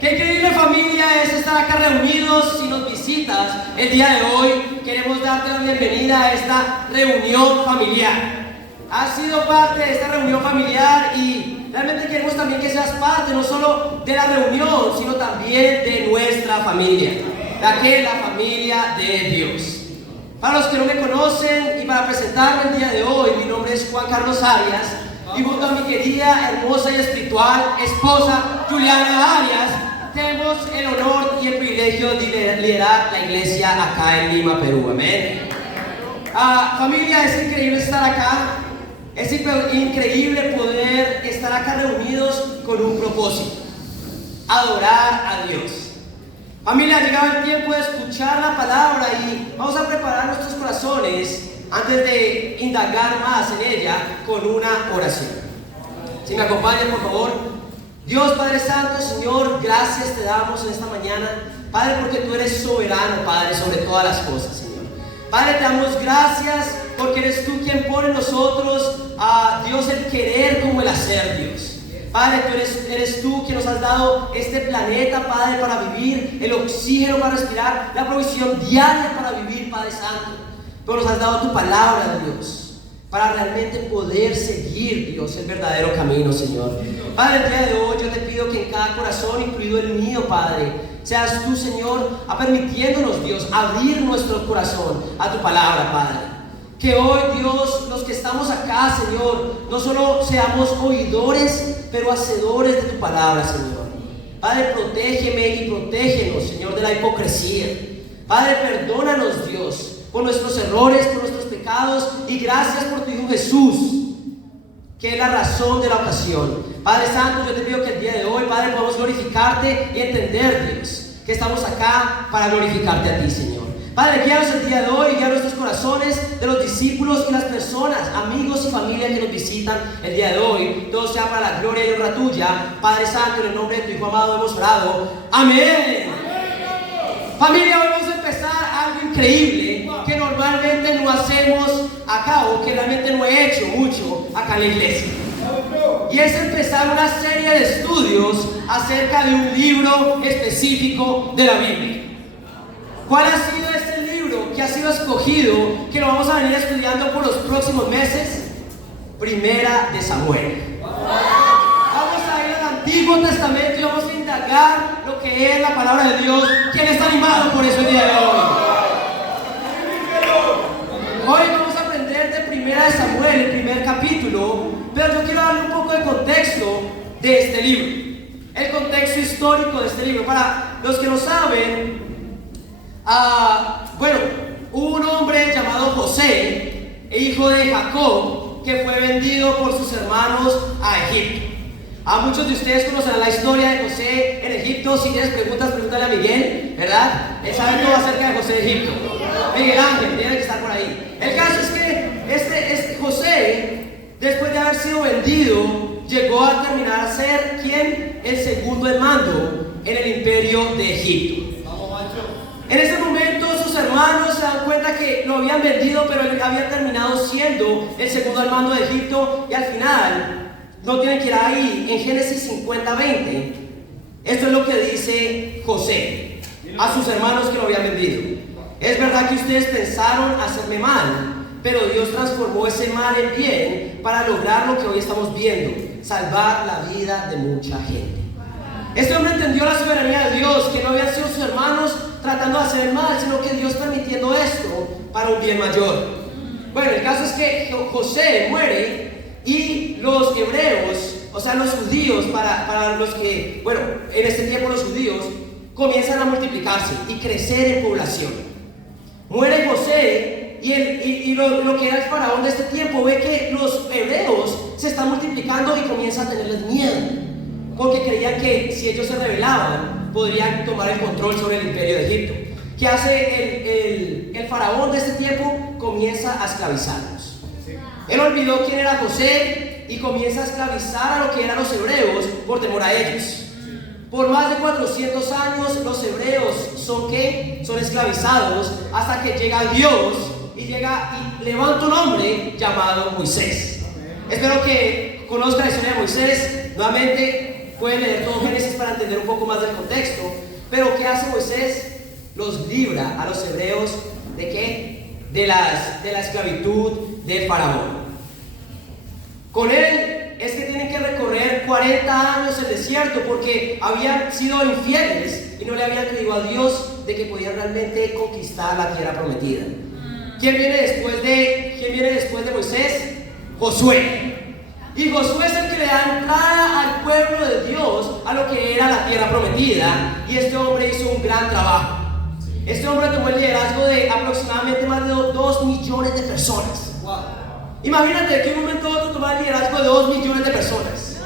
Qué increíble, familia, es estar acá reunidos. Si nos visitas el día de hoy, queremos darte la bienvenida a esta reunión familiar. Has sido parte de esta reunión familiar y realmente queremos también que seas parte no solo de la reunión, sino también de nuestra familia, la familia de Dios. Para los que no me conocen y para presentarme el día de hoy, mi nombre es Juan Carlos Arias y junto a mi querida, hermosa y espiritual esposa Juliana Arias, tenemos el honor y el privilegio de liderar la iglesia acá en Lima, Perú. Amén. Familia, es increíble estar acá. Es increíble poder estar acá reunidos con un propósito: adorar a Dios. Familia, ha llegado el tiempo de escuchar la palabra y vamos a preparar nuestros corazones antes de indagar más en ella con una oración. Si me acompañan, por favor. Dios Padre Santo, Señor, gracias te damos en esta mañana, Padre, porque tú eres soberano, Padre, sobre todas las cosas, Señor. Padre, te damos gracias porque eres tú quien pone en nosotros, Dios, el querer como el hacer, Dios. Padre, eres tú quien nos has dado este planeta, Padre, para vivir, el oxígeno para respirar, la provisión diaria para vivir, Padre Santo. Pero nos has dado tu palabra, Dios, para realmente poder seguir, Dios, el verdadero camino, Señor. Padre, el día de hoy yo te pido que en cada corazón, incluido el mío, Padre, seas tú, Señor, permitiéndonos, Dios, abrir nuestro corazón a tu palabra, Padre. Que hoy, Dios, los que estamos acá, Señor, no solo seamos oidores, pero hacedores de tu palabra, Señor. Padre, protégeme y protégenos, Señor, de la hipocresía. Padre, perdónanos, Dios, por nuestros errores, por nuestros pecados, y gracias por tu Hijo Jesús, que es la razón de la ocasión. Padre Santo, yo te pido que el día de hoy, Padre, podamos glorificarte y entender, Dios, que estamos acá para glorificarte a ti, Señor. Padre, guíanos el día de hoy, guía nuestros corazones de los discípulos y las personas, amigos y familia que nos visitan el día de hoy. Todo sea para la gloria y honra tuya. Padre Santo, en el nombre de tu Hijo amado hemos orado. Amén. Familia, hoy vamos a empezar algo increíble que normalmente no hacemos acá, o que realmente no he hecho mucho acá en la iglesia. Y es empezar una serie de estudios acerca de un libro específico de la Biblia. ¿Cuál ha sido este libro que ha sido escogido, que lo vamos a venir estudiando por los próximos meses? Primera de Samuel. Vamos a ir al Antiguo Testamento y vamos a indagar lo que es la palabra de Dios. ¿Quién está animado por eso el día de hoy? Hoy vamos a aprender de Primera de Samuel, el primer capítulo, pero yo quiero darle un poco de contexto de este libro. El contexto histórico de este libro. Para los que no saben, hubo un hombre llamado José, hijo de Jacob, que fue vendido por sus hermanos a Egipto. Muchos de ustedes conocerán la historia de José en Egipto. Si tienes preguntas, pregúntale a Miguel, ¿verdad? Él sabe todo acerca de José de Egipto. Miguel Ángel, tiene que estar por ahí. El caso es que este José, después de haber sido vendido, llegó a terminar a ser el segundo en mando en el imperio de Egipto. En ese momento sus hermanos se dan cuenta que lo habían vendido, pero él había terminado siendo el segundo al mando de Egipto, y al final no tienen que ir ahí. En Génesis 50:20, esto es lo que dice José a sus hermanos que lo habían vendido: es verdad que ustedes pensaron hacerme mal, pero Dios transformó ese mal en bien para lograr lo que hoy estamos viendo: salvar la vida de mucha gente. Este hombre entendió la soberanía de Dios, que no habían sido sus hermanos tratando de hacer el mal, sino que Dios permitiendo esto para un bien mayor. Bueno, el caso es que José muere y los hebreos, o sea, los judíos, para los que, en este tiempo los judíos comienzan a multiplicarse y crecer en población. Muere José y lo que era el faraón de este tiempo ve que los hebreos se están multiplicando y comienza a tenerles miedo, porque creían que si ellos se rebelaban podrían tomar el control sobre el imperio de Egipto. ¿Qué hace el faraón de este tiempo? Comienza a esclavizarlos. Él olvidó quién era José y comienza a esclavizar a lo que eran los hebreos por temor a ellos. Por más de 400 años los hebreos son esclavizados, hasta que llega Dios y levanta un hombre llamado Moisés. Espero que conozcan la historia de Moisés. Nuevamente, pueden leer todo Génesis para entender un poco más del contexto. Pero ¿qué hace Moisés? Los libra a los hebreos ¿de qué? De la esclavitud del faraón. Con él es que tienen que recorrer 40 años el desierto porque habían sido infieles y no le habían creído a Dios de que podían realmente conquistar la tierra prometida. ¿Quién viene después de Moisés? Josué. Y Josué es el que le da entrada al pueblo de Dios a lo que era la tierra prometida. Y este hombre hizo un gran trabajo. Este hombre tomó el liderazgo de aproximadamente más de 2 millones de personas. Imagínate que en un momento u otro tomar el liderazgo de 2 millones de personas.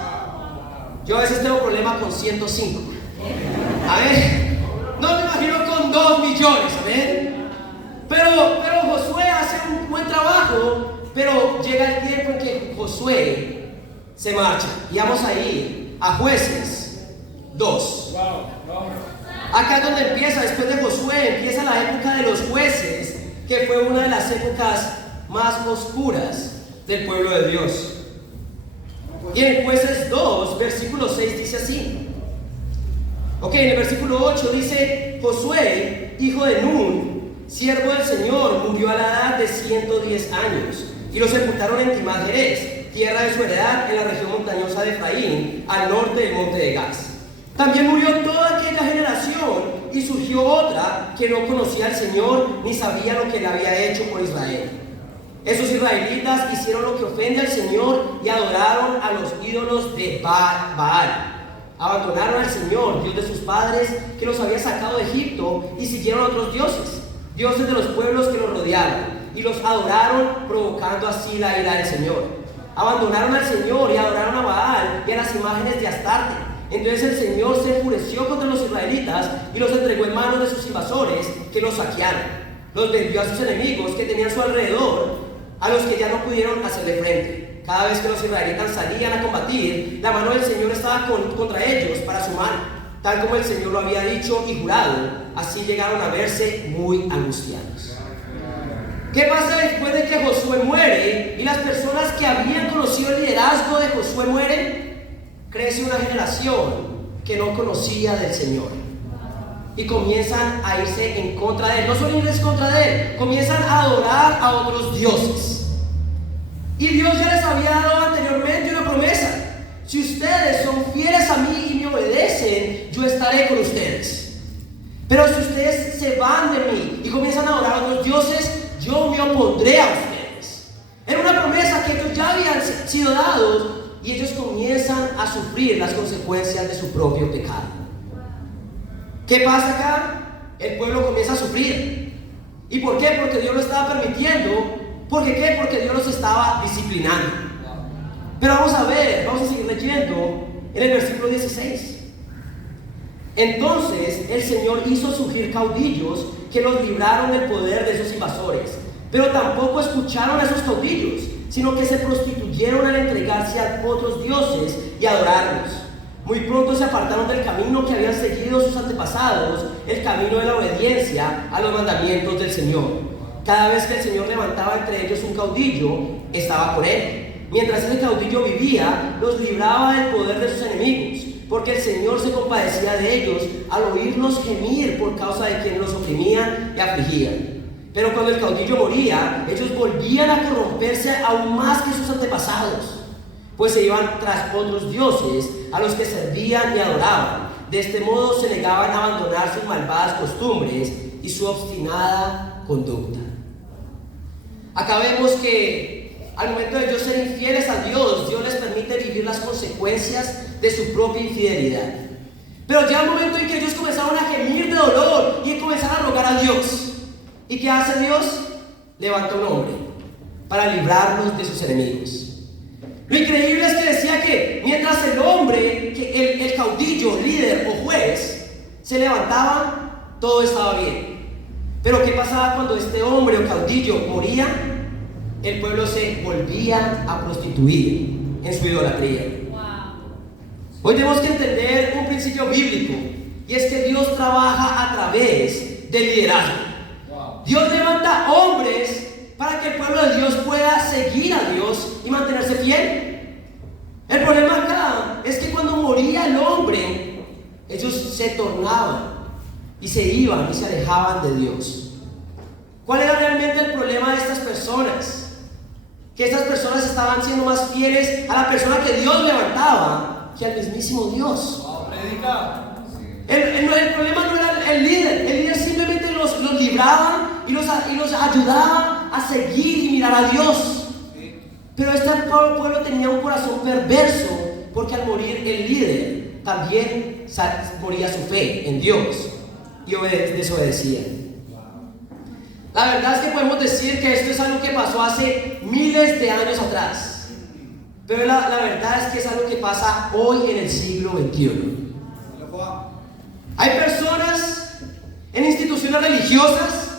Yo a veces tengo problemas con 105. A ver, no me imagino con 2 millones, ¿amén? Pero Josué hace un buen trabajo, pero llega el tiempo en que Josué se marcha. Y vamos a ir a Jueces 2. Acá es donde empieza, después de Josué, empieza la época de los jueces, que fue una de las épocas más oscuras del pueblo de Dios. Y en Jueces 2, versículo 6 dice así. Ok, en el versículo 8 dice: Josué, hijo de Nun, siervo del Señor, murió a la edad de 110 años, y lo sepultaron en Timnat-Heres, tierra de su heredad, en la región montañosa de Efraín, al norte del monte de Gaz. También murió toda aquella generación, y surgió otra que no conocía al Señor, ni sabía lo que él había hecho por Israel. Esos israelitas hicieron lo que ofende al Señor y adoraron a los ídolos de Baal. Abandonaron al Señor, Dios de sus padres, que los había sacado de Egipto, y siguieron a otros dioses, dioses de los pueblos que los rodeaban, y los adoraron, provocando así la ira del Señor. Abandonaron al Señor y adoraron a Baal y a las imágenes de Astarte. Entonces el Señor se enfureció contra los israelitas y los entregó en manos de sus invasores, que los saquearon. Los vendió a sus enemigos que tenían a su alrededor, a los que ya no pudieron hacerle frente. Cada vez que los israelitas salían a combatir, la mano del Señor estaba contra ellos para su mano, tal como el Señor lo había dicho y jurado. Así llegaron a verse muy angustiados. ¿Qué pasa después de que Josué muere y las personas que habían conocido el liderazgo de Josué mueren? Crece una generación que no conocía del Señor y comienzan a irse en contra de él. No solo irse contra de él, comienzan a adorar a otros dioses. Y Dios ya les había dado anteriormente una promesa: si ustedes son fieles a mí y me obedecen, yo estaré con ustedes. Pero si ustedes se van de mí y comienzan a adorar a otros dioses, yo me opondré a ustedes. Era una promesa que ellos ya habían sido dados, y ellos comienzan a sufrir las consecuencias de su propio pecado. ¿Qué pasa acá? El pueblo comienza a sufrir. ¿Y por qué? Porque Dios lo estaba permitiendo. ¿Por qué? Porque Dios los estaba disciplinando. Pero vamos a seguir leyendo en el versículo 16. Entonces el Señor hizo surgir caudillos que los libraron del poder de esos invasores. Pero tampoco escucharon a esos caudillos, sino que se prostituyeron al entregarse a otros dioses y adorarlos. Muy pronto se apartaron del camino que habían seguido sus antepasados, el camino de la obediencia a los mandamientos del Señor. Cada vez que el Señor levantaba entre ellos un caudillo, estaba con él. Mientras ese caudillo vivía, los libraba del poder de sus enemigos, porque el Señor se compadecía de ellos al oírlos gemir por causa de quienes los oprimían y afligían. Pero cuando el caudillo moría, ellos volvían a corromperse aún más que sus antepasados, pues se iban tras otros dioses a los que servían y adoraban. De este modo se negaban a abandonar sus malvadas costumbres y su obstinada conducta. Acá vemos que al momento de ellos ser infieles a Dios, Dios les permite vivir las consecuencias de su propia infidelidad. Pero ya el momento en que ellos comenzaron a gemir de dolor y comenzaron a rogar a Dios. ¿Y qué hace Dios? Levanta un hombre para librarlos de sus enemigos. Lo increíble es que decía que mientras el hombre, el caudillo, líder o juez, se levantaba, todo estaba bien. Pero ¿qué pasaba cuando este hombre o caudillo moría? El pueblo se volvía a prostituir en su idolatría. Hoy tenemos que entender un principio bíblico, y es que Dios trabaja a través del liderazgo. Dios levanta hombres para que el pueblo de Dios pueda seguir a Dios y mantenerse fiel. El problema acá es que cuando moría el hombre, ellos se tornaban y se iban y se alejaban de Dios. ¿Cuál era realmente el problema de estas personas? Que estas personas estaban siendo más fieles a la persona que Dios levantaba que al mismísimo Dios. El problema no era el líder simplemente los libraba y los ayudaba a seguir y mirar a Dios. Pero este pueblo tenía un corazón perverso, porque al morir el líder también moría su fe en Dios y desobedecía. La verdad es que podemos decir que esto es algo que pasó hace miles de años atrás, pero la verdad es que es algo que pasa hoy en el siglo XXI. Hay personas en instituciones religiosas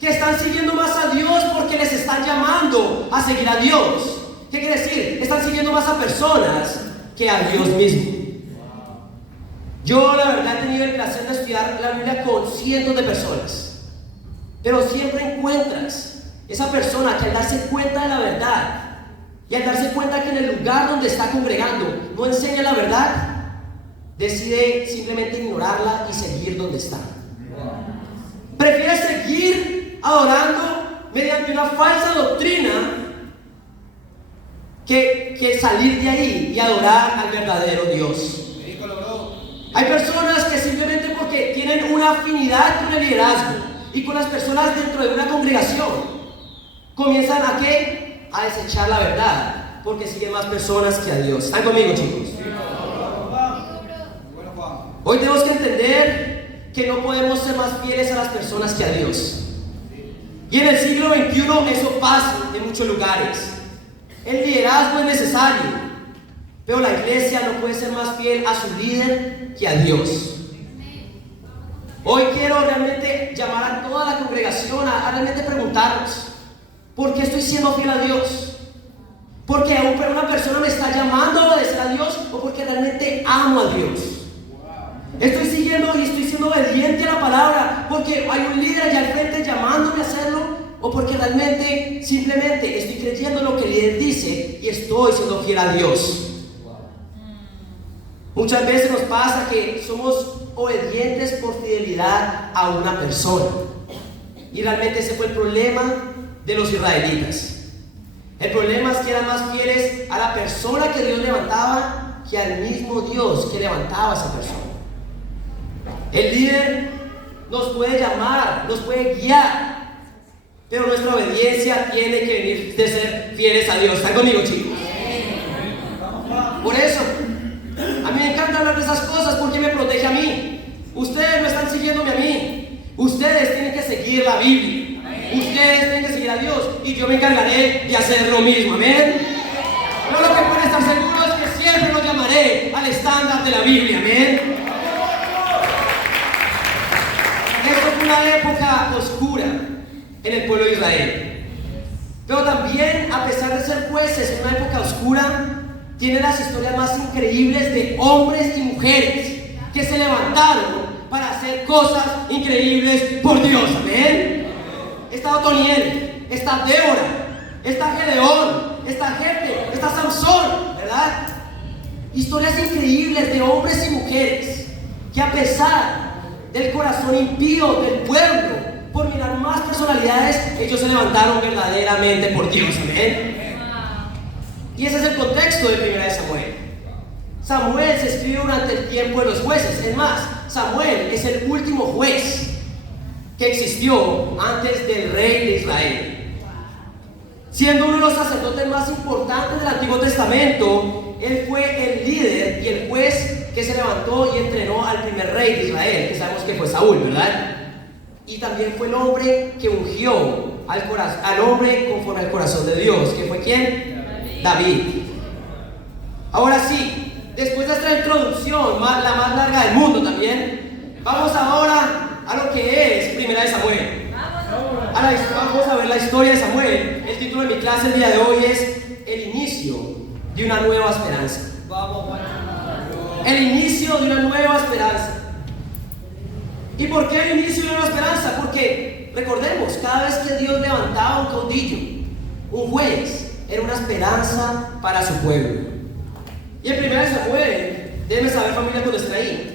que están siguiendo más a Dios porque les están llamando a seguir a Dios. ¿Qué quiere decir? Están siguiendo más a personas que a Dios mismo. Yo la verdad he tenido el placer de estudiar la Biblia con cientos de personas, pero siempre encuentras esa persona que al darse cuenta de la verdad y al darse cuenta que en el lugar donde está congregando no enseña la verdad, decide simplemente ignorarla y seguir donde está. Prefiere seguir adorando mediante una falsa doctrina que salir de ahí y adorar al verdadero Dios. Hay personas que simplemente porque tienen una afinidad con el liderazgo y con las personas dentro de una congregación, comienzan a ¿qué? A desechar la verdad, porque siguen más personas que a Dios. ¿Están conmigo, chicos? Hoy tenemos que entender que no podemos ser más fieles a las personas que a Dios. Y en el siglo XXI eso pasa en muchos lugares. El liderazgo es necesario, pero la iglesia no puede ser más fiel a su líder que a Dios. Hoy quiero realmente llamar a toda la congregación a realmente preguntarnos: ¿por qué estoy siendo fiel a Dios? ¿Porque una persona me está llamando a obedecer a Dios o porque realmente amo a Dios? Estoy siguiendo y estoy siendo obediente a la palabra porque hay un líder allá al frente llamándome a hacerlo, o porque realmente simplemente estoy creyendo en lo que el líder dice y estoy siendo fiel a Dios. Muchas veces nos pasa que somos obedientes por fidelidad a una persona, y realmente ese fue el problema de los israelitas. El problema es que eran más fieles a la persona que Dios levantaba que al mismo Dios que levantaba a esa persona. El líder nos puede llamar, nos puede guiar, pero nuestra obediencia tiene que venir de ser fieles a Dios. ¿Están conmigo, chicos? Por eso, a mí me encanta hablar de esas cosas porque me protege a mí. Ustedes no están siguiéndome a mí. Ustedes tienen que seguir la Biblia. Ustedes tienen que seguir a Dios y yo me encargaré de hacer lo mismo. Amén. Pero lo que pueden estar seguros es que siempre los llamaré al estándar de la Biblia. Amén. Esto fue una época oscura en el pueblo de Israel, pero también, a pesar de ser jueces en una época oscura, tiene las historias más increíbles de hombres y mujeres que se levantaron para hacer cosas increíbles por Dios. Amén. Está Otoniel, está Débora, está Gedeón, está Jefe, está Sansón, ¿verdad? Historias increíbles de hombres y mujeres que, a pesar del corazón impío del pueblo, por mirar más personalidades, ellos se levantaron verdaderamente por Dios. Amén. Y ese es el contexto de 1 de Samuel. Samuel se escribe durante el tiempo de los jueces. Es más, Samuel es el último juez que existió antes del rey de Israel. Siendo uno de los sacerdotes más importantes del Antiguo Testamento, él fue el líder y el juez que se levantó y entrenó al primer rey de Israel, que sabemos que fue Saúl, ¿verdad? Y también fue el hombre que ungió al hombre conforme al corazón de Dios, que fue ¿quién? David. Ahora sí, después de esta introducción, la más larga del mundo también, vamos ahora a lo que es 1 de Samuel. Vamos a ver la historia de Samuel. El título de mi clase el día de hoy es El inicio de una nueva esperanza. El inicio de una nueva esperanza. ¿Y por qué el inicio de una nueva esperanza? Porque, recordemos, cada vez que Dios levantaba un caudillo, un juez, era una esperanza para su pueblo. Y en 1 Samuel Déjenme saber, familia, cuando estén ahí.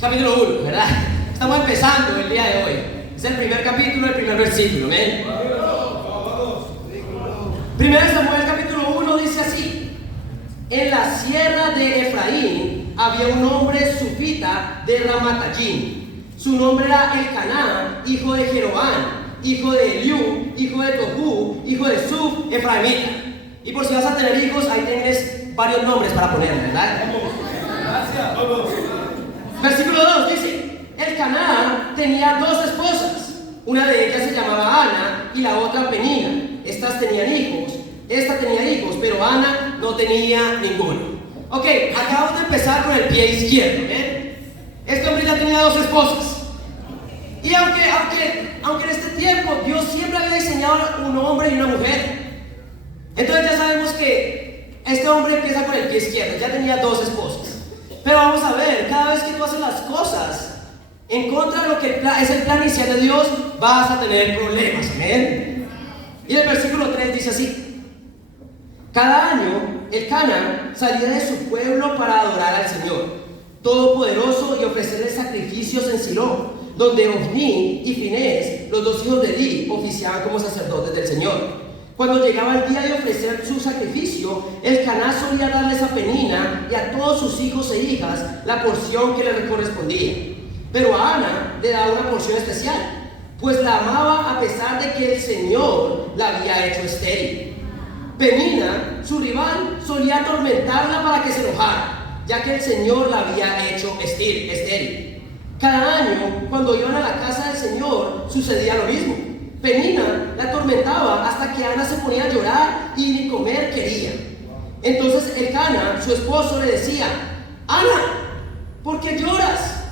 Capítulo 1, ¿verdad? Estamos empezando el día de hoy. Es el primer capítulo, el primer versículo. ¿Ven? Primero Samuel capítulo 1 dice así: en la sierra de Efraín había un hombre sufita de Ramatayim. Su nombre era Elcaná, hijo de Jeroboam, hijo de Eliú, hijo de Tohu, hijo de Suf, Efraimita. Y por si vas a tener hijos, ahí tienes varios nombres para poner, ¿verdad? Gracias. Versículo 2 dice: Elcaná tenía dos esposas. Una de ellas se llamaba Ana y la otra Penina. Estas tenían hijos. Esta tenía hijos, pero Ana no tenía ninguno. Ok, acabamos de empezar con el pie izquierdo, ¿eh? Este hombre ya tenía dos esposas. Y aunque en este tiempo Dios siempre había diseñado un hombre y una mujer, entonces ya sabemos que este hombre empieza con el pie izquierdo, ya tenía dos esposas. Pero vamos a ver, cada vez que tú haces las cosas en contra de lo que es el plan inicial de Dios, vas a tener problemas, amén. Y el versículo 3 dice así: cada año Elcaná salía de su pueblo para adorar al Señor Todopoderoso y ofrecerle sacrificios en Silo, donde Ofni y Finés, los dos hijos de Eli, oficiaban como sacerdotes del Señor. Cuando llegaba el día de ofrecer su sacrificio, Elcaná solía darles a Penina y a todos sus hijos e hijas la porción que le correspondía. Pero a Ana le daba una porción especial, pues la amaba a pesar de que el Señor la había hecho estéril. Penina, su rival, solía atormentarla para que se enojara, ya que el Señor la había hecho estéril. Cada año, cuando iban a la casa del Señor, sucedía lo mismo. Penina la atormentaba hasta que Ana se ponía a llorar y ni comer quería. Entonces Elcaná, su esposo, le decía: Ana, ¿por qué lloras?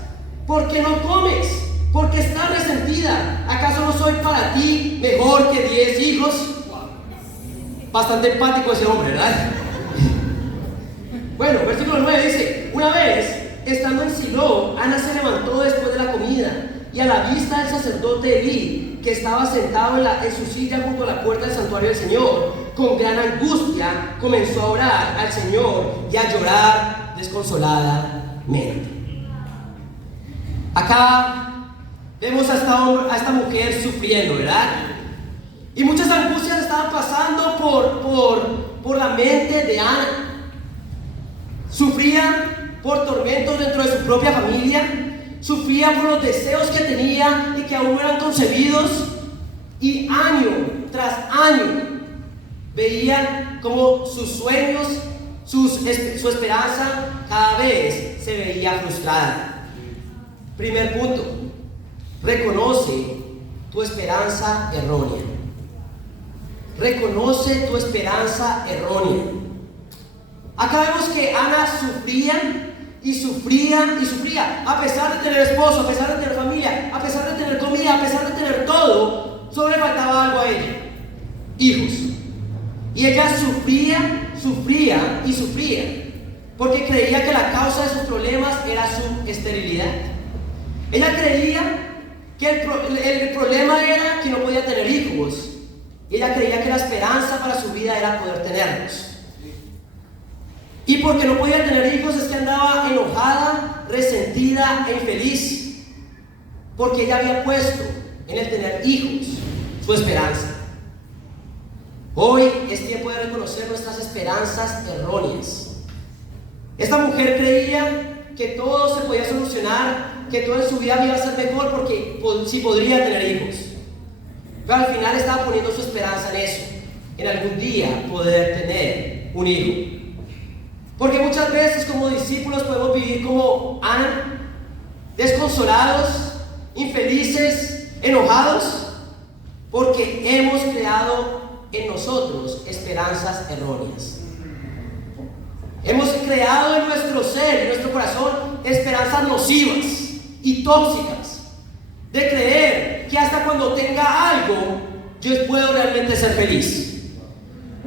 ¿Por qué no comes? ¿Por qué estás resentida? ¿Acaso no soy para ti mejor que 10 hijos? Bastante empático ese hombre, ¿verdad? Bueno, versículo 9 dice: una vez, estando en Silo, Ana se levantó después de la comida, y a la vista del sacerdote Elí, que estaba sentado en su silla junto a la puerta del santuario del Señor, con gran angustia comenzó a orar al Señor y a llorar desconsoladamente. Acá vemos a esta mujer sufriendo, ¿verdad? Y muchas angustias estaban pasando por la mente de Ana. Sufría por tormentos dentro de su propia familia, sufría por los deseos que tenía y que aún no eran concebidos, y año tras año veía como sus sueños, su esperanza cada vez se veía frustrada. Primer punto: reconoce tu esperanza errónea. Reconoce tu esperanza errónea. Acá vemos que Ana sufría y sufría y sufría, a pesar de tener esposo, a pesar de tener familia, a pesar de tener comida, a pesar de tener todo, solo le faltaba algo a ella: hijos. Y ella sufría y sufría, porque creía que la causa de sus problemas era su esterilidad. Ella creía que el problema era que no podía tener hijos, y ella creía que la esperanza para su vida era poder tenerlos. Y porque no podía tener hijos es que andaba enojada, resentida e infeliz, porque ella había puesto en el tener hijos su esperanza. Hoy es tiempo de reconocer nuestras esperanzas erróneas. Esta mujer creía que todo se podía solucionar, que todo en su vida iba a ser mejor porque sí podría tener hijos. Pero al final estaba poniendo su esperanza en eso, en algún día poder tener un hijo. Porque muchas veces como discípulos podemos vivir como Ana, desconsolados, infelices, enojados, porque hemos creado en nosotros esperanzas erróneas. Hemos creado en nuestro ser, en nuestro corazón, esperanzas nocivas y tóxicas, de creer que hasta cuando tenga algo, yo puedo realmente ser feliz.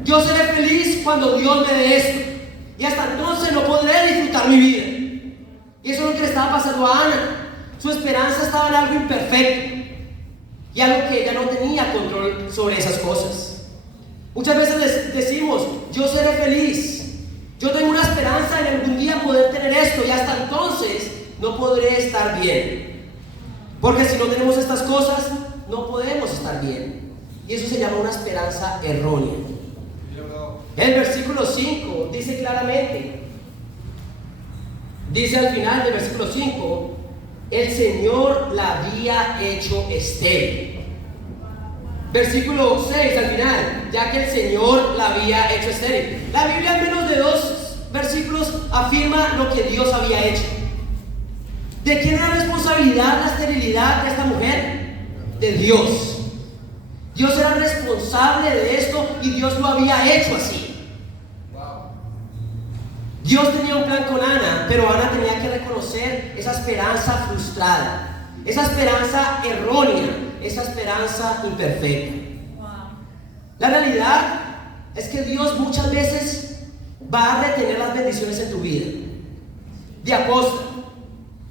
Yo seré feliz cuando Dios me dé esto, y hasta entonces no podré disfrutar mi vida. Y eso es lo que le estaba pasando a Ana. Su esperanza estaba en algo imperfecto y algo que ella no tenía control sobre esas cosas. Muchas veces decimos, yo seré feliz, yo tengo una esperanza en algún día poder tener esto y hasta entonces no podré estar bien. Porque si no tenemos estas cosas, no podemos estar bien. Y eso se llama una esperanza errónea. El versículo 5 dice claramente, dice al final del versículo 5, el Señor la había hecho estéril. Versículo 6 al final, ya que el Señor la había hecho estéril. La Biblia en menos de 2 versículos afirma lo que Dios había hecho. ¿De quién era la responsabilidad la esterilidad de esta mujer? De Dios. Dios era responsable de esto y Dios lo había hecho así. Dios tenía un plan con Ana, pero Ana tenía que reconocer esa esperanza frustrada, esa esperanza errónea, esa esperanza imperfecta. La realidad es que Dios muchas veces va a retener las bendiciones en tu vida. De aposta.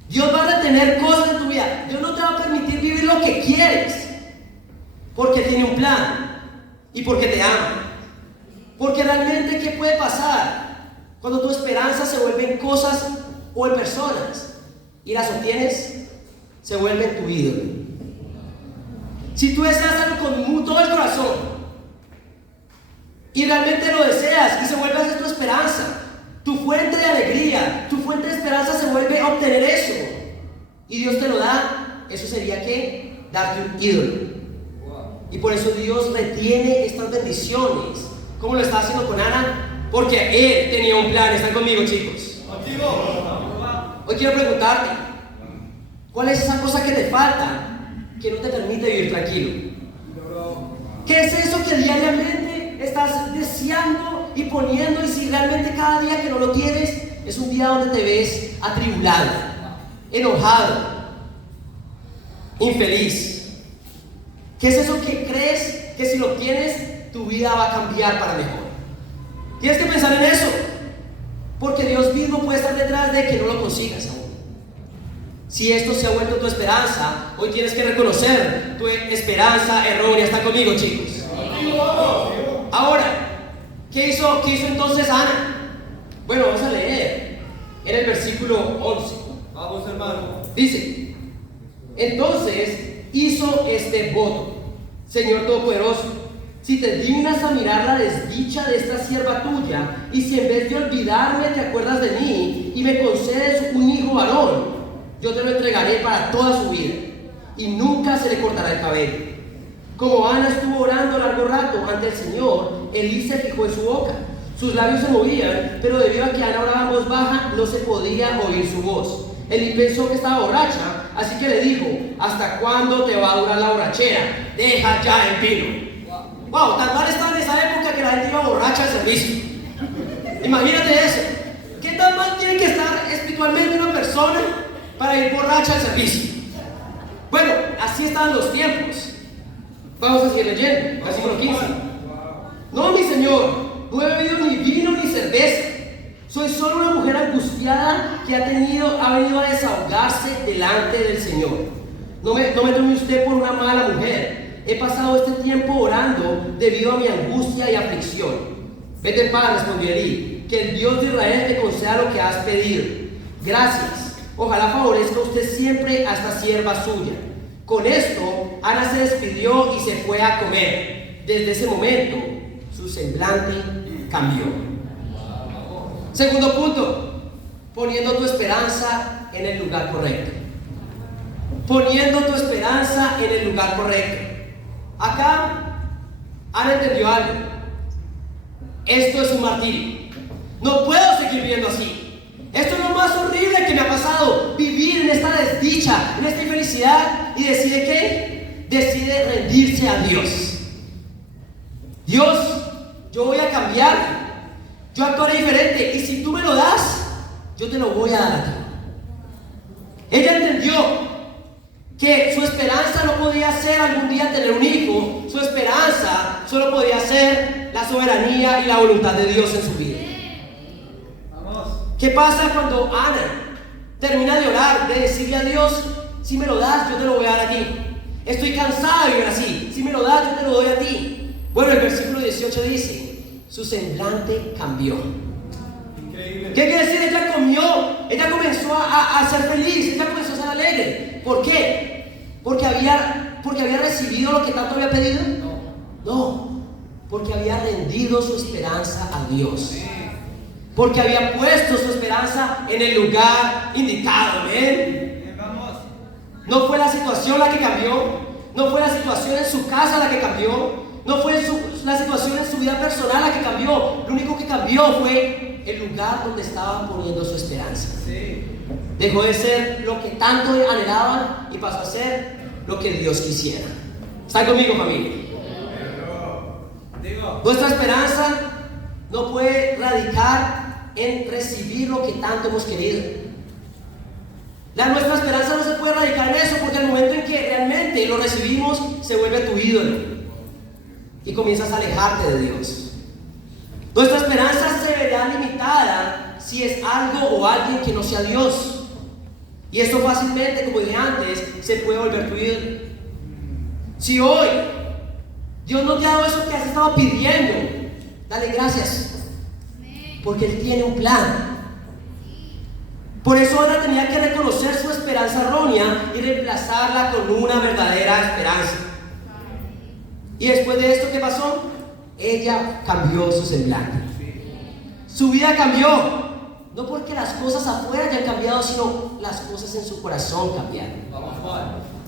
Dios va a retener cosas en tu vida. Dios no te va a permitir vivir lo que quieres, porque tiene un plan y porque te ama. Porque realmente, ¿qué puede pasar cuando tu esperanza se vuelve en cosas o en personas y las obtienes? Se vuelve en tu ídolo. Si tú deseas algo con todo el corazón y realmente lo deseas y se vuelve a ser tu esperanza, tu fuente de alegría, tu fuente de esperanza se vuelve a obtener eso y Dios te lo da, eso sería ¿qué? Darte un ídolo. Y por eso Dios retiene estas bendiciones. ¿Cómo lo está haciendo con Ana? Porque Él tenía un plan. ¿Están conmigo, chicos? Hoy quiero preguntarte, ¿cuál es esa cosa que te falta que no te permite vivir tranquilo? ¿Qué es eso que diariamente estás deseando y poniendo, y si realmente cada día que no lo tienes es un día donde te ves atribulado, enojado, infeliz? ¿Qué es eso que crees que si lo tienes tu vida va a cambiar para mejor? Tienes que pensar en eso, porque Dios mismo puede estar detrás de que no lo consigas aún. Si esto se ha vuelto tu esperanza, hoy tienes que reconocer tu esperanza errónea. ¿Están conmigo, chicos? Ahora, ¿qué hizo entonces Ana? Bueno, vamos a leer en el versículo 11. Vamos, hermano. Dice, entonces hizo este voto: Señor Todopoderoso, si te dignas a mirar la desdicha de esta sierva tuya, y si en vez de olvidarme te acuerdas de mí y me concedes un hijo varón, yo te lo entregaré para toda su vida y nunca se le cortará el cabello. Como Ana estuvo orando largo rato ante el Señor, Elí se fijó en su boca. Sus labios se movían, pero debido a que Ana oraba en voz baja, no se podía oír su voz. Elí pensó que estaba borracha, así que le dijo: ¿hasta cuándo te va a durar la borrachera? Deja ya el vino. Wow, tan mal estaba en esa época que la gente iba borracha al servicio. Imagínate eso. ¿Qué tan mal tiene que estar espiritualmente una persona para ir borracha al servicio? Bueno, así estaban los tiempos. Vamos a seguir leyendo, versículo 15. No, mi Señor, no he bebido ni vino ni cerveza. Soy solo una mujer angustiada que ha venido a desahogarse delante del Señor. No me tome usted por una mala mujer. He pasado este tiempo orando debido a mi angustia y aflicción. Vete en paz, respondió Elí, que el Dios de Israel te conceda lo que has pedido. Gracias. Ojalá favorezca usted siempre a esta sierva suya. Con esto, Ana se despidió y se fue a comer. Desde ese momento, su semblante cambió. Segundo punto, poniendo tu esperanza en el lugar correcto. Poniendo tu esperanza en el lugar correcto. Acá, Ana entendió algo. Esto es un martirio. No puedo seguir viviendo así. Esto es lo más horrible que me ha pasado. Vivir en esta desdicha, en esta infelicidad. Y decide ¿qué? Decide rendirse a Dios. Dios, yo voy a cambiar. Yo actuaré diferente. Y si tú me lo das, yo te lo voy a dar a ti. Ella entendió que su esperanza no podía ser algún día tener un hijo. Su esperanza solo podía ser la soberanía y la voluntad de Dios en su vida. ¿Qué pasa cuando Ana termina de orar, de decirle a Dios: si me lo das, yo te lo voy a dar a ti? Estoy cansada de vivir así. Si me lo das, yo te lo doy a ti. Bueno, el versículo 18 18 dice, su semblante cambió. Increíble. ¿Qué quiere decir? Ella comenzó a ser feliz, ella comenzó a ser alegre. ¿Por qué? Porque había recibido lo que tanto había pedido. No, porque había rendido su esperanza a Dios. Porque había puesto su esperanza en el lugar indicado. Amén. No fue la situación la que cambió, no fue la situación en su casa la que cambió, no fue la situación en su vida personal la que cambió. Lo único que cambió fue el lugar donde estaban poniendo su esperanza. Dejó de ser lo que tanto anhelaban y pasó a ser lo que Dios quisiera. ¿Están conmigo, familia? Nuestra esperanza no puede radicar en recibir lo que tanto hemos querido. Nuestra esperanza no se puede radicar en eso, porque el momento en que realmente lo recibimos se vuelve tu ídolo y comienzas a alejarte de Dios. Nuestra esperanza se verá limitada si es algo o alguien que no sea Dios, y esto fácilmente, como dije antes, se puede volver tu ídolo. Si hoy Dios no te ha dado eso que has estado pidiendo, dale gracias, porque Él tiene un plan. Por eso ahora tenía que reconocer su esperanza errónea y reemplazarla con una verdadera esperanza. Y después de esto, ¿qué pasó? Ella cambió su semblante. Su vida cambió. No porque las cosas afuera hayan cambiado, sino las cosas en su corazón cambiaron.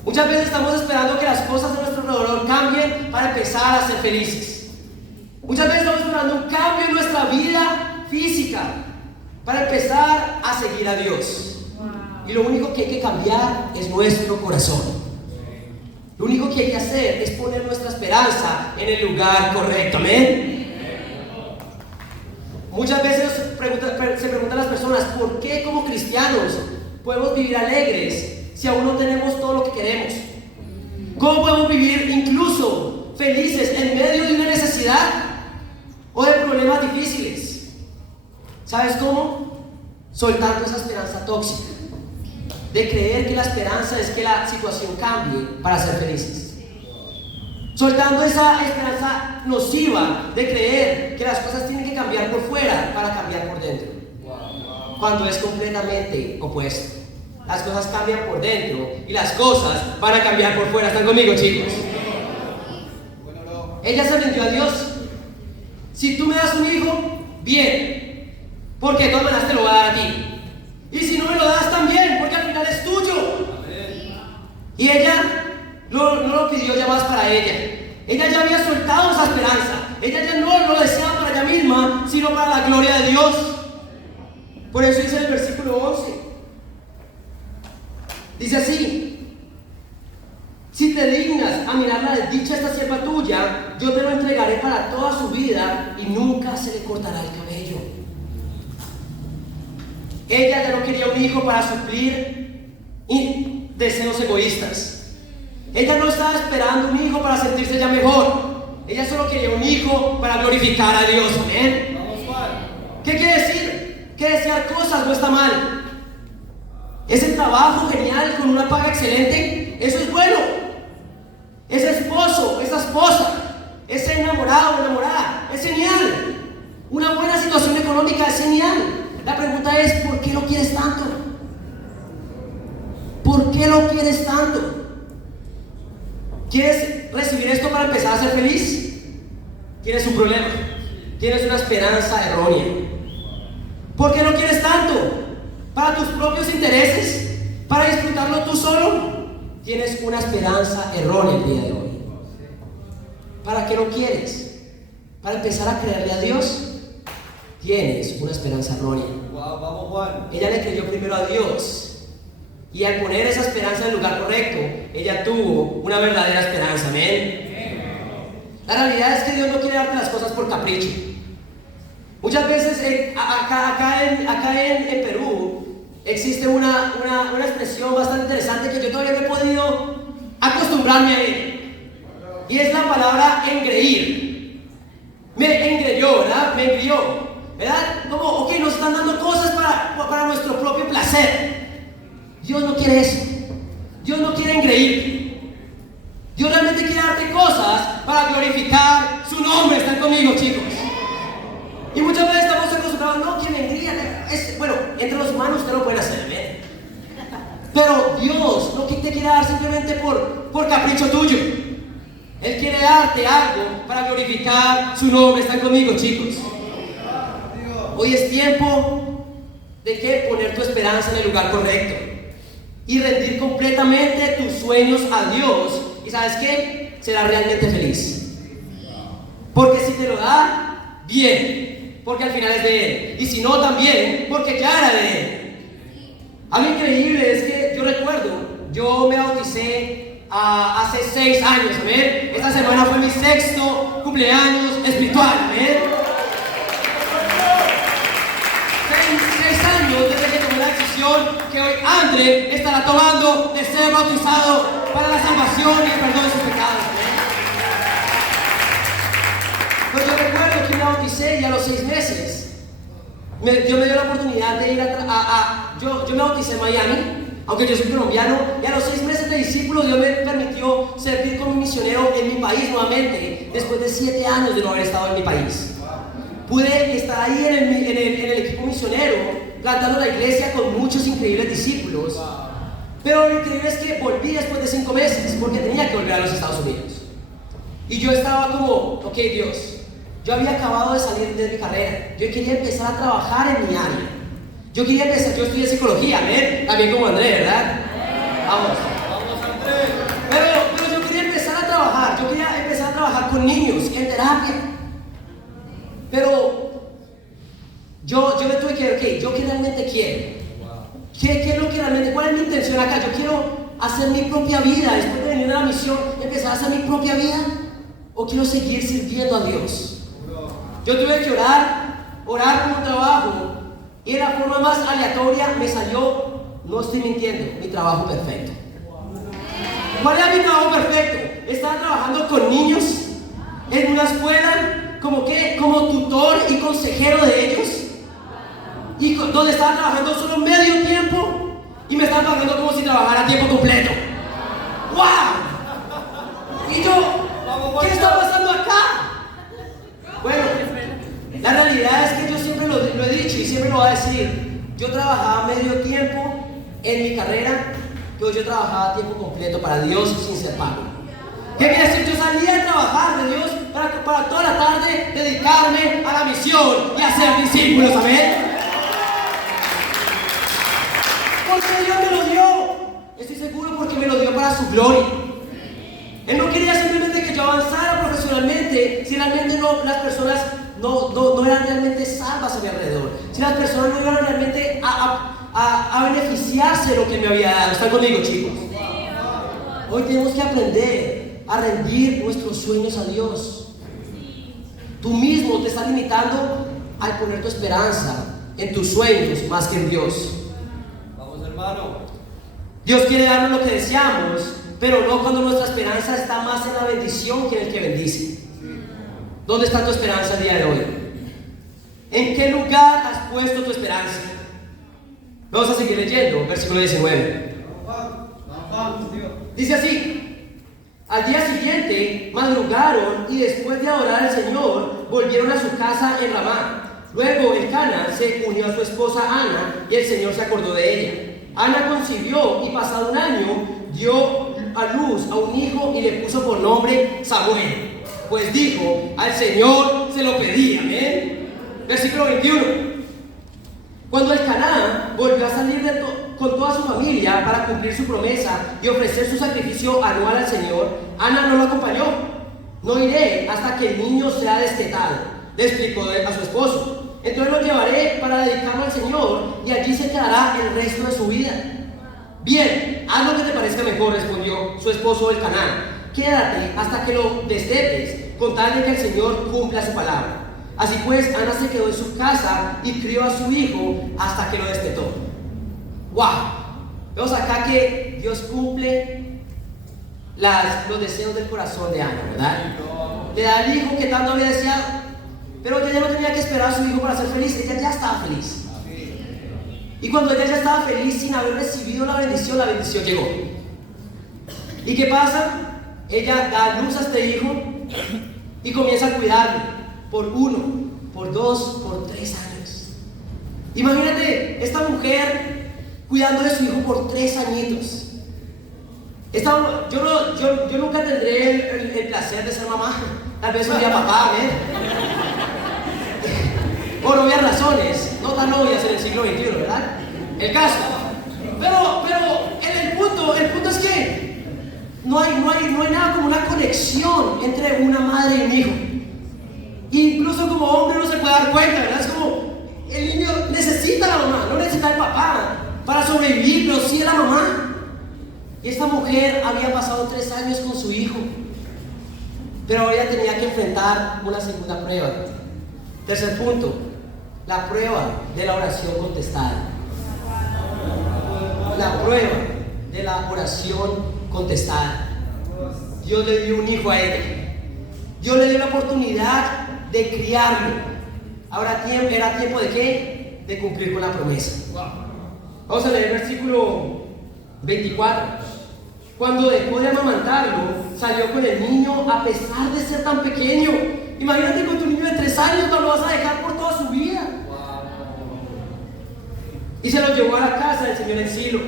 Muchas veces estamos esperando que las cosas de nuestro alrededor cambien para empezar a ser felices. Muchas veces estamos esperando un cambio en nuestra vida física para empezar a seguir a Dios. Y lo único que hay que cambiar es nuestro corazón. Lo único que hay que hacer es poner nuestra esperanza en el lugar correcto. Amén. Muchas veces se preguntan las personas, ¿por qué como cristianos podemos vivir alegres si aún no tenemos todo lo que queremos? ¿Cómo podemos vivir incluso felices en medio de una necesidad o de problemas difíciles? ¿Sabes cómo? Soltando esa esperanza tóxica de creer que la esperanza es que la situación cambie para ser felices. Soltando esa esperanza nociva de creer que las cosas tienen que cambiar por fuera para cambiar por dentro, cuando es completamente opuesto. Las cosas cambian por dentro y las cosas van a cambiar por fuera. ¿Están conmigo, chicos? Ella se rindió a Dios. Si tú me das un hijo, bien, porque de todas maneras te lo voy a dar a ti. Y si no me lo das, también, porque al final es tuyo. Y ella no lo pidió ya más para ella. Ella ya había soltado esa esperanza. Ella ya no lo deseaba para ella misma, sino para la gloria de Dios. Por eso dice en el versículo 11. Dice así: si te dignas a mirar la desdicha de esta sierva tuya, yo te lo entregaré para toda su vida y nunca se le cortará el cabello. Ella ya no quería un hijo para suplir deseos egoístas. Ella no estaba esperando un hijo para sentirse ya mejor. Ella solo quería un hijo para glorificar a Dios. Amén. ¿Qué quiere decir? Que desear cosas no está mal. Ese trabajo genial con una paga excelente, eso es bueno. Ese esposo, esa esposa, ese enamorado o enamorada, es genial. Una buena situación económica es genial. La pregunta es, ¿por qué lo quieres tanto? ¿Por qué lo quieres tanto? ¿Quieres recibir esto para empezar a ser feliz? Tienes un problema. Tienes una esperanza errónea. ¿Por qué lo quieres tanto? ¿Para tus propios intereses? ¿Para disfrutarlo tú solo? Tienes una esperanza errónea el día de hoy. ¿Para qué lo quieres? ¿Para empezar a creerle a Dios? Tienes una esperanza errónea. Wow, vamos, Juan. Ella le creyó primero a Dios. Y al poner esa esperanza en el lugar correcto, ella tuvo una verdadera esperanza. Amén. La realidad es que Dios no quiere darte las cosas por capricho. Muchas veces acá en Perú existe una expresión bastante interesante que yo todavía no he podido acostumbrarme a ella. Y es la palabra engreír. Me engreyó, ¿verdad? Me engrió, ¿verdad? Como, ok, nos están dando cosas para nuestro propio placer. Dios no quiere eso. Dios no quiere engreír. Dios realmente quiere darte cosas para glorificar su nombre. ¿Están conmigo? Pero Dios no te quiere dar simplemente por capricho tuyo. Él quiere darte algo para glorificar su nombre. ¿Están conmigo, chicos? Hoy es tiempo de que poner tu esperanza en el lugar correcto y rendir completamente tus sueños a Dios. ¿Y sabes qué? Serás realmente feliz. Porque si te lo da, bien, porque al final es de Él. Y si no, también, porque ya era de Él. Algo increíble es que yo recuerdo, yo me bauticé hace 6 años, ¿ven? Esta semana fue mi 6º cumpleaños espiritual, ¿ven? 6 años desde que tomé la decisión que hoy André estará tomando de ser bautizado para la salvación y el perdón de sus pecados, ¿ven? Pues yo recuerdo que me bauticé y a los 6 meses Dios me dio la oportunidad de ir yo me bauticé en Miami, aunque yo soy colombiano, y a los 6 meses de discípulo Dios me permitió servir como misionero en mi país nuevamente, después de 7 años de no haber estado en mi país. Pude estar ahí en el equipo misionero, plantando la iglesia con muchos increíbles discípulos. Pero lo increíble es que volví después de 5 meses, porque tenía que volver a los Estados Unidos. Y yo estaba como, ok Dios, yo había acabado de salir de mi carrera, yo quería empezar a trabajar en mi área. Yo estudié psicología, ¿ven? También como Andrés, ¿verdad? Vamos Andrés. Pero yo quería empezar a trabajar con niños, en terapia. Pero yo me tuve que ver, ok, ¿yo qué realmente quiero? ¿Qué es lo que realmente, cuál es mi intención acá? Yo quiero hacer mi propia vida, después de venir a la misión, empezar a hacer mi propia vida, o quiero seguir sirviendo a Dios. Yo tuve que orar por un trabajo, y de la forma más aleatoria me salió, no estoy mintiendo, mi trabajo perfecto. ¿Cuál era mi trabajo perfecto? Estaba trabajando con niños en una escuela, como tutor y consejero de ellos, y donde estaba trabajando solo medio tiempo y me estaban pagando como si trabajara a tiempo completo. ¡Wow! Y yo, ¿qué está pasando acá? Bueno, la realidad es que yo siempre lo he dicho y siempre lo voy a decir. Yo trabajaba medio tiempo en mi carrera, pero yo trabajaba a tiempo completo para Dios sin ser pago. ¿Qué quiere decir? Yo salía a trabajar de Dios para toda la tarde dedicarme a la misión y a ser discípulos, ¿amén? Porque Dios me lo dio. Estoy seguro porque me lo dio para su gloria. Él no quería simplemente que yo avanzara profesionalmente si realmente las personas no eran realmente salvas a mi alrededor, si las personas no iban realmente a beneficiarse de lo que me había dado. ¿Están conmigo, chicos? Hoy tenemos que aprender a rendir nuestros sueños a Dios. Tú mismo te estás limitando al poner tu esperanza en tus sueños más que en Dios. Vamos, hermano. Dios quiere darnos lo que deseamos, pero no cuando nuestra esperanza está más en la bendición que en el que bendice. ¿Dónde está tu esperanza el día de hoy? ¿En qué lugar has puesto tu esperanza? Vamos a seguir leyendo, versículo 19. Dice así: al día siguiente madrugaron y después de adorar al Señor volvieron a su casa en Ramá. Luego Elcana se unió a su esposa Ana y el Señor se acordó de ella. Ana concibió y pasado 1 año dio a luz a un hijo y le puso por nombre Samuel, pues dijo, al Señor se lo pedí. Amén. Versículo 21. Cuando Elcaná volvió a salir con toda su familia para cumplir su promesa y ofrecer su sacrificio anual al Señor, Ana no lo acompañó. No iré hasta que el niño sea destetado, le explicó a su esposo. Entonces lo llevaré para dedicarlo al Señor y allí se quedará el resto de su vida. Bien, haz lo que te parezca mejor, respondió su esposo Elcaná. Quédate hasta que lo destetes, con tal de que el Señor cumpla su palabra. Así pues, Ana se quedó en su casa y crió a su hijo hasta que lo destetó. ¡Wow! Vemos acá que Dios cumple los deseos del corazón de Ana, ¿verdad? Le da el hijo que tanto había deseado, pero ella no tenía que esperar a su hijo para ser feliz, ella ya estaba feliz. Y cuando ella ya estaba feliz sin haber recibido la bendición llegó. ¿Y qué pasa? Ella da luz a este hijo y comienza a cuidarlo por 1, por 2, por 3 años. Imagínate, esta mujer cuidando de su hijo por 3 añitos. Yo nunca tendré el placer de ser mamá. Tal vez un día papá, por obvias razones, no tan obvias en el siglo XXI, ¿verdad? El caso. Pero el punto es que no hay nada como una conexión entre una madre y un hijo. Incluso como hombre uno se puede dar cuenta, ¿verdad? Es como el niño necesita a la mamá, no necesita al papá para sobrevivir, pero sí a la mamá. Y esta mujer había pasado 3 años con su hijo, pero ahora ella tenía que enfrentar una segunda prueba. Tercer punto, la prueba de la oración contestada. La prueba de la oración contestada. Dios le dio un hijo a ella. Dios le dio la oportunidad de criarlo. Ahora era tiempo de ¿qué? De cumplir con la promesa. Vamos a leer el versículo 24. Cuando dejó de amamantarlo, salió con el niño a pesar de ser tan pequeño. Imagínate con tu niño de 3 años, no lo vas a dejar por toda su vida. Y se lo llevó a la casa del Señor en Silo.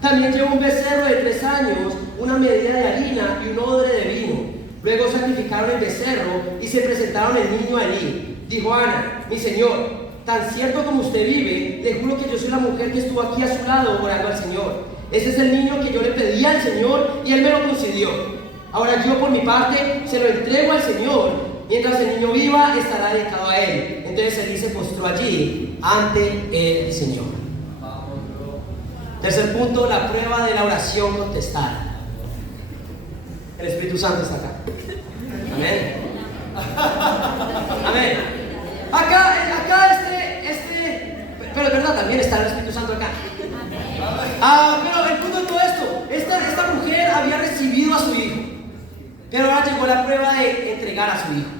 También llevó un becerro de 3 años, una medida de harina y un odre de vino. Luego sacrificaron el becerro y se presentaron el niño allí. Dijo Ana: mi señor, tan cierto como usted vive, le juro que yo soy la mujer que estuvo aquí a su lado orando al Señor. Ese es el niño que yo le pedí al Señor y Él me lo concedió. Ahora yo por mi parte se lo entrego al Señor. Mientras el niño viva, estará dedicado a Él. Entonces Elí se postró allí ante el Señor. Tercer punto, la prueba de la oración contestada. El Espíritu Santo está acá. Amén. Amén. Acá pero es verdad, también está el Espíritu Santo acá. Pero el punto de todo esto, esta mujer había recibido a su hijo, pero ahora llegó la prueba de entregar a su hijo.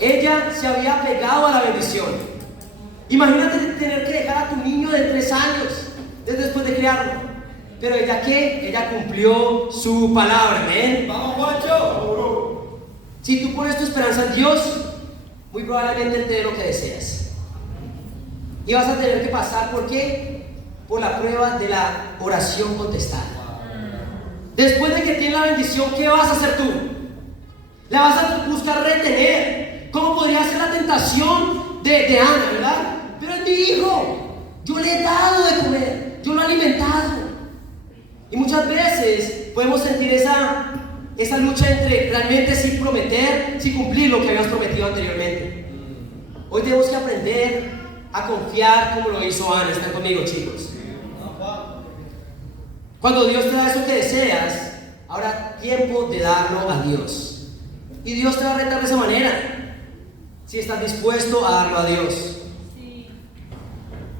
Ella se había pegado a la bendición. Imagínate tener que dejar a tu niño de 3 años después de criarlo. Pero ella ¿qué? Ella cumplió su palabra. Amén. ¡Vamos, Juancho! Si tú pones tu esperanza en Dios, muy probablemente Él te dé lo que deseas. Y vas a tener que pasar ¿por qué? Por la prueba de la oración contestada. Después de que tienes la bendición, ¿qué vas a hacer tú? La vas a buscar retener. ¿Cómo podría ser la tentación de Ana, verdad? Pero es mi hijo. Yo le he dado de comer. Yo lo he alimentado. Y muchas veces podemos sentir esa lucha entre realmente sí prometer, sí cumplir lo que habíamos prometido anteriormente. Hoy tenemos que aprender a confiar como lo hizo Ana. ¿Están conmigo, chicos? Cuando Dios te da eso que deseas, ahora tiempo de darlo a Dios. Y Dios te va a retar de esa manera, si estás dispuesto a darlo a Dios.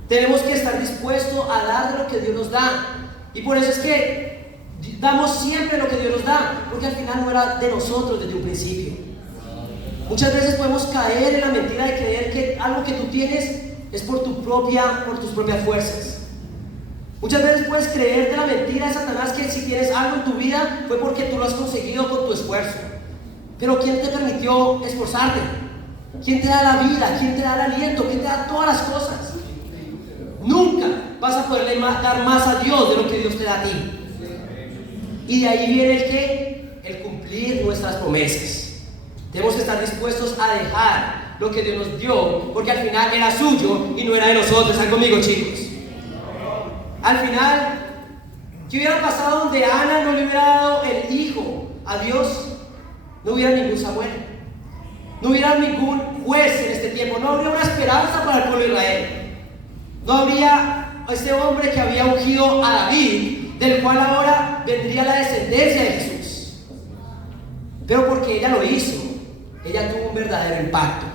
Tenemos que estar dispuestos a dar lo que Dios nos da. Y por eso es que damos siempre lo que Dios nos da, porque al final no era de nosotros desde un principio. Muchas veces podemos caer en la mentira de creer que algo que tú tienes es por tus propias fuerzas. Muchas veces puedes creer de la mentira de Satanás que si tienes algo en tu vida fue porque tú lo has conseguido con tu esfuerzo. Pero ¿quién te permitió esforzarte? ¿Quién te da la vida? ¿Quién te da el aliento? ¿Quién te da todas las cosas? Nunca vas a poderle dar más a Dios de lo que Dios te da a ti. Y de ahí viene el cumplir nuestras promesas. Tenemos que estar dispuestos a dejar lo que Dios nos dio, porque al final era suyo y no era de nosotros. ¿Están conmigo, chicos? Al final, ¿qué hubiera pasado donde Ana no le hubiera dado el hijo a Dios? No hubiera ningún Samuel, no hubiera ningún juez en este tiempo, no habría una esperanza para el pueblo de Israel, no habría este hombre que había ungido a David, del cual ahora vendría la descendencia de Jesús. Pero porque ella lo hizo, ella tuvo un verdadero impacto.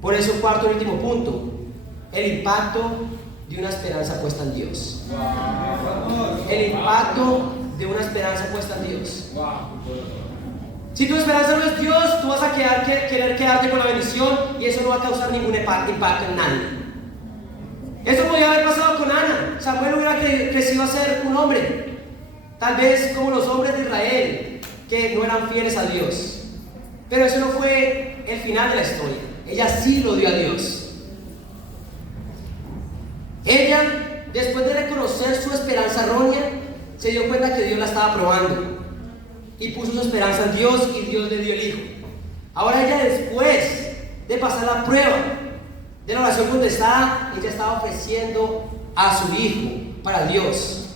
Por eso, cuarto y último punto, el impacto de una esperanza puesta en Dios. El impacto de una esperanza puesta en Dios. Si tu esperanza no es Dios, tú vas a querer quedarte con la bendición y eso no va a causar ningún impacto en nadie. Eso podría haber pasado con Ana. Samuel hubiera crecido a ser un hombre, tal vez como los hombres de Israel, que no eran fieles a Dios. Pero eso no fue el final de la historia. Ella sí lo dio a Dios. Ella después de reconocer su esperanza errónea, se dio cuenta que Dios la estaba probando y puso su esperanza en Dios y Dios le dio el hijo. Ahora ella, después de pasar la prueba de la oración contestada, ella estaba ofreciendo a su hijo para Dios.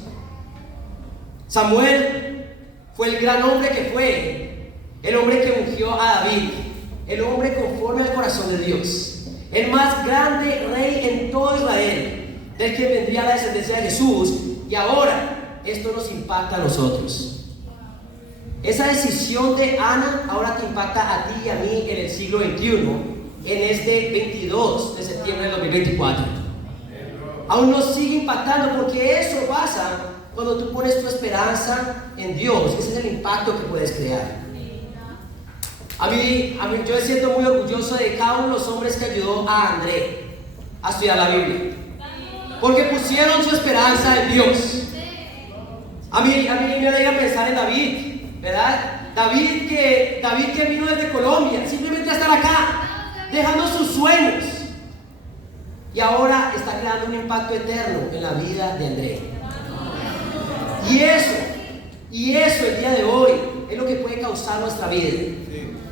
Samuel fue el gran hombre que fue, el hombre que ungió a David, el hombre conforme al corazón de Dios, el más grande rey en todo Israel, del que vendría la descendencia de Jesús. Y ahora esto nos impacta a nosotros. Esa decisión de Ana ahora te impacta a ti y a mí en el siglo XXI, en este 22 de septiembre del 2024. Aún nos sigue impactando, porque eso pasa cuando tú pones tu esperanza en Dios. Ese es el impacto que puedes crear. A mí yo me siento muy orgulloso de cada uno de los hombres que ayudó a André a estudiar la Biblia, porque pusieron su esperanza en Dios. A mí me alegra pensar en David, ¿verdad? David que vino desde Colombia simplemente a estar acá, dejando sus sueños, y ahora está creando un impacto eterno en la vida de André. Y eso el día de hoy es lo que puede causar nuestra vida.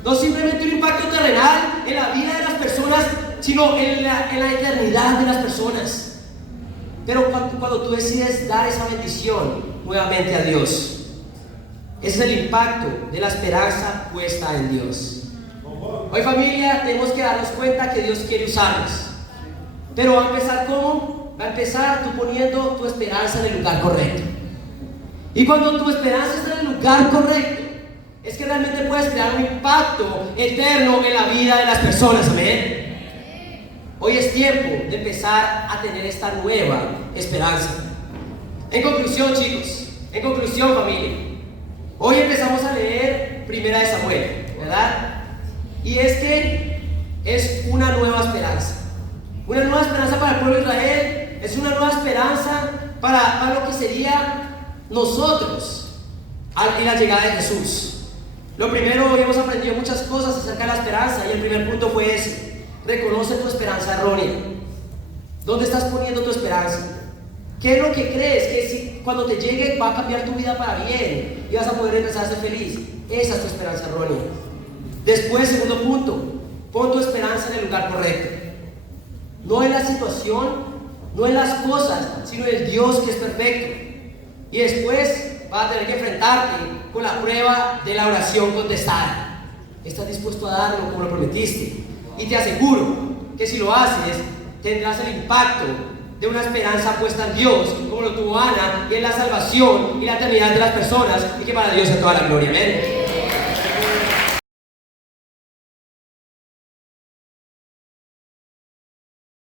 No simplemente un impacto terrenal en la vida de las personas, sino en la eternidad de las personas. Pero cuando tú decides dar esa bendición nuevamente a Dios, ese es el impacto de la esperanza puesta en Dios. Hoy, familia, tenemos que darnos cuenta que Dios quiere usarnos. Pero va a empezar ¿cómo? Va a empezar tú poniendo tu esperanza en el lugar correcto. Y cuando tu esperanza está en el lugar correcto, es que realmente puedes crear un impacto eterno en la vida de las personas. Amén. Hoy es tiempo de empezar a tener esta nueva esperanza. En conclusión, chicos, en conclusión, familia, hoy empezamos a leer Primera de Samuel, ¿verdad? Y es que es una nueva esperanza. Una nueva esperanza para el pueblo de Israel. Es una nueva esperanza para lo que sería nosotros en la llegada de Jesús. Lo primero, hoy hemos aprendido muchas cosas acerca de la esperanza, y el primer punto fue ese: reconoce tu esperanza errónea. ¿Dónde estás poniendo tu esperanza? ¿Qué es lo que crees que si cuando te llegue va a cambiar tu vida para bien y vas a poder empezar a ser feliz? Esa es tu esperanza errónea. Después, segundo punto, pon tu esperanza en el lugar correcto. No en la situación, no en las cosas, sino en el Dios que es perfecto. Y después vas a tener que enfrentarte con la prueba de la oración contestada. ¿Estás dispuesto a darlo como lo prometiste? Y te aseguro que si lo haces, tendrás el impacto de una esperanza puesta en Dios, como lo tuvo Ana, y en la salvación y la eternidad de las personas, y que para Dios sea toda la gloria. Amén.